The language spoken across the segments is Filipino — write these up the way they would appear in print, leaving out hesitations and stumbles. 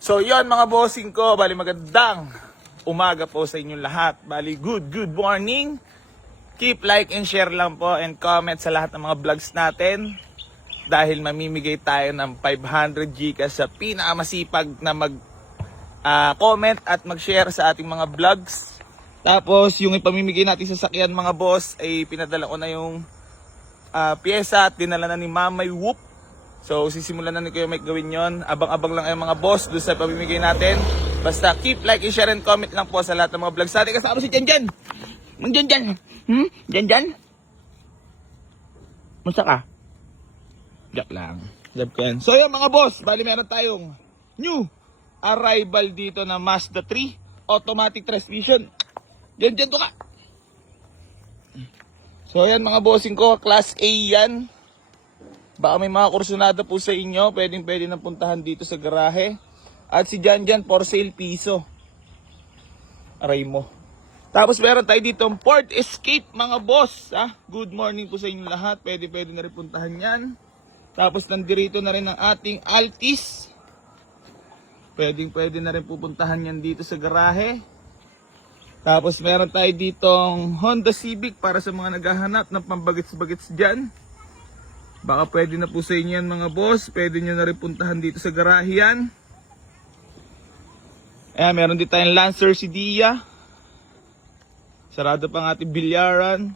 So yon mga bossing ko, bali magandang umaga po sa inyong lahat. Bali good morning. Keep like and share lang po and comment sa lahat ng mga vlogs natin. Dahil mamimigay tayo ng 500 Gcash sa pinakamasipag na comment at mag-share sa ating mga vlogs. Tapos yung ipamimigay natin sa sakyan mga boss ay pinadala ko na yung pyesa at dinala na ni Mamay Whoop. So sisimulan na ni Kuya Mike gawin yon. Abang-abang lang kayo mga boss doon sa pamimigay natin. Basta keep like and share and comment lang po sa lahat ng mga vlogs natin. Kasama si Janjan. Mang Janjan. Janjan? Musta ka? Joke lang. Love ko yan. So yun mga boss, bali meron tayong new arrival dito na Mazda 3 automatic transmission. Janjan to ka. So yan mga bossing ko, class A yan. Baka may mga kursunada po sa inyo, pwede na puntahan dito sa garahe. At si Janjan for sale piso. Aray mo. Tapos meron tayo dito Ford Escape mga boss. Good morning po sa inyo lahat. Pwede na rin puntahan yan. Tapos nandirito na rin ang ating Altis. Pwede na rin pupuntahan yan dito sa garahe. Tapos meron tayo ditong Honda Civic para sa mga naghahanap ng pambagits-bagits dyan. Baka pwede na po sa inyo yan mga boss. Pwede nyo na rin puntahan dito sa garahe yan. Ayan, meron din tayong Lancer Sedia. Sarado pa ang ating bilyaran.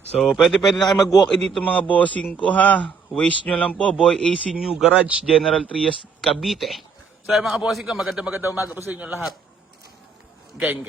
So pwede na kayo mag-walk-in dito mga bossing ko ha. Waste nyo lang po. Boy AC New Garage, General Trias, Cavite. So mga bossing ko, maganda umaga po sa inyo lahat. Gang.